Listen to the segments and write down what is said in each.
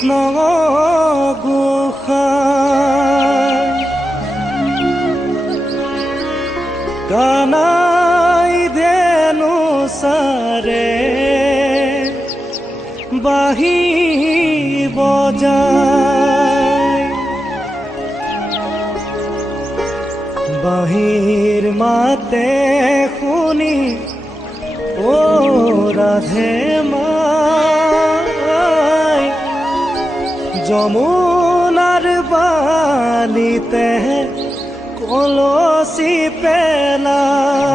কৃষ্ণ গোসাঁই কানাই ধেনু সাৰে বাঁহী বজায় বাঁহীৰ মাতে শুনি ও ৰাধে মাই যমুনাৰ বালিতে কলসি পেলায়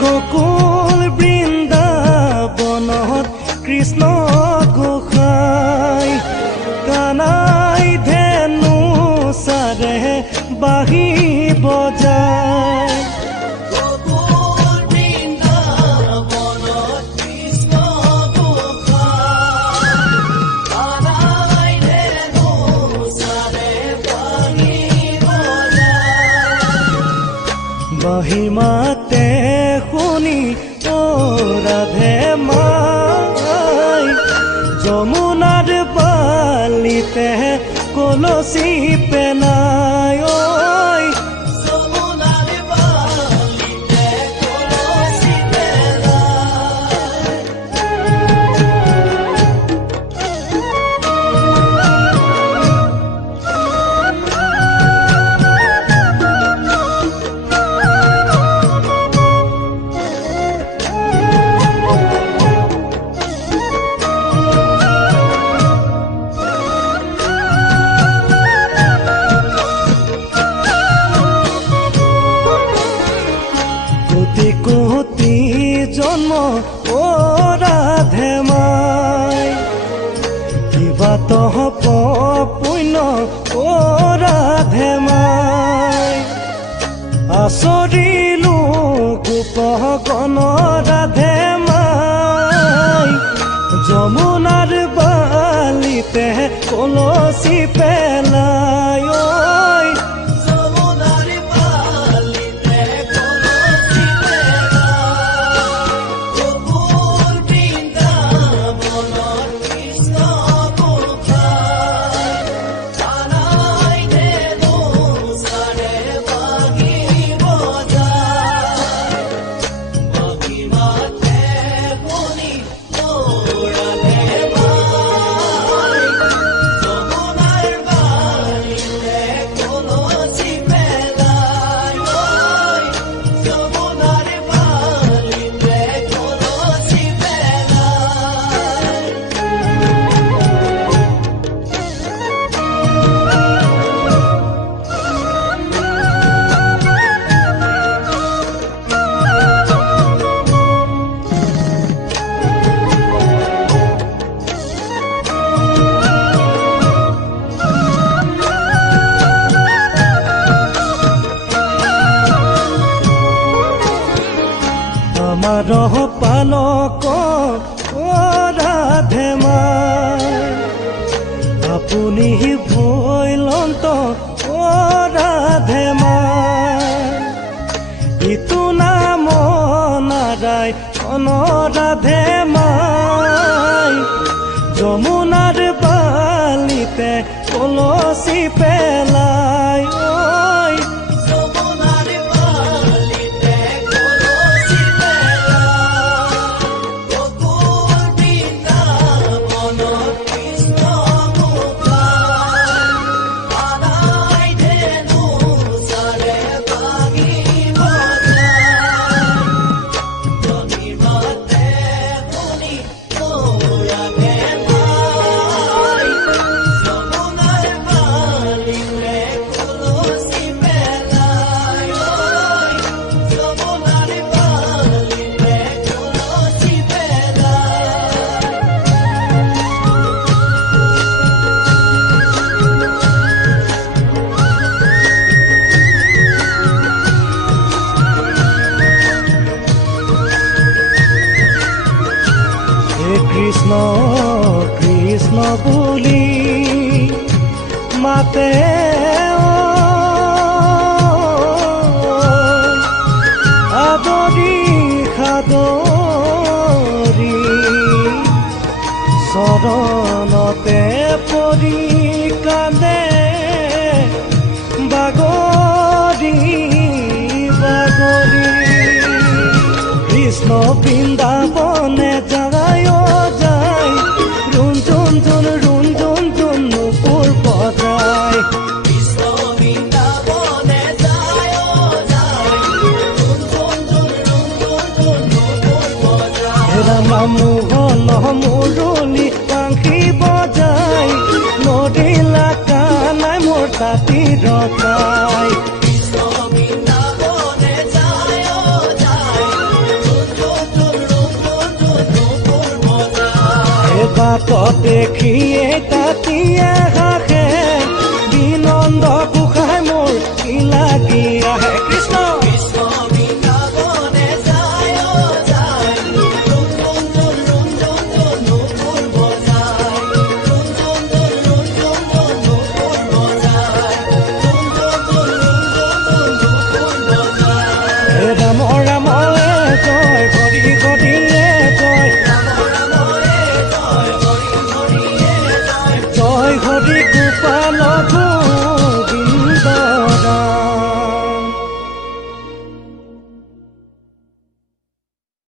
গোকুল বৃন্দাবনত কৃষ্ণ গোসাঁই কানাই ধেনু সাৰে বাঁহী বজায় গোকুল বৃন্দাবনত কৃষ্ণ গোসাঁই কানাই ধেনু সাৰে বাঁহী বজায় বাঁহী মাতে শুনি ও রাধে মাই যমুনার বালিতে কলসি পেলায় যমুনার বালিতে কলসি পেলায় কোটি জন্ম ও রাধে মাই কিবা তহ পুণ্য ও রাধে মাই আচৰিলো গোপগণ ৰাধে মাই যমুনাৰ বালিতে কলসি পেলায় যমুনাৰ বালিতে কলসি পেলায় গোকুল বৃন্দাবনত কৃষ্ণ গোসাঁই কানাই ধেনু সাৰে বাঁহী বজায় বাঁহী মাতে শুনি ও ৰাধে মাই যমুনাৰ বালিতে কলসি পেলায় যমুনার বালিতে কলসি পেলায় আমার পালক ও রাধে মাই আপুনি ভৈলন্ত ও রাধে মাই ইটো নাম নাৰায়ণ ৰাধে মাই যমুনাৰ বালিতে কলসি পেলায় যমুনাৰ বালিতে কলসি পেলায় গোকুল বৃন্দাবনত কৃষ্ণ গোসাঁই কানাই ধেনু সাৰে বাঁহী বজায় বাঁহী মাতে শুনি ও ৰাধে মাই যমুনাৰ বালিতে কলসি পেলায় কৃষ্ণ কৃষ্ণ বুলি মাতে আদৰি সাদৰি চৰণতে পৰি কান্দে বাগৰি বাগৰি কৃষ্ণ বৃন্দাবনে যায় যায় ৰুণ জুন নুপুৰ বজায় কৃষ্ণ বৃন্দাবনে যায় যায় নুপুৰ বজায় মোহন মুৰলী বাংশী বজাই নদীলা কানাই মোৰ তাঁতি ৰখাই কৃষ্ণ বৃন্দাবনে যায় যায় নুপুৰ বজায় বাটত দেখিয়ে তাঁতিয়ে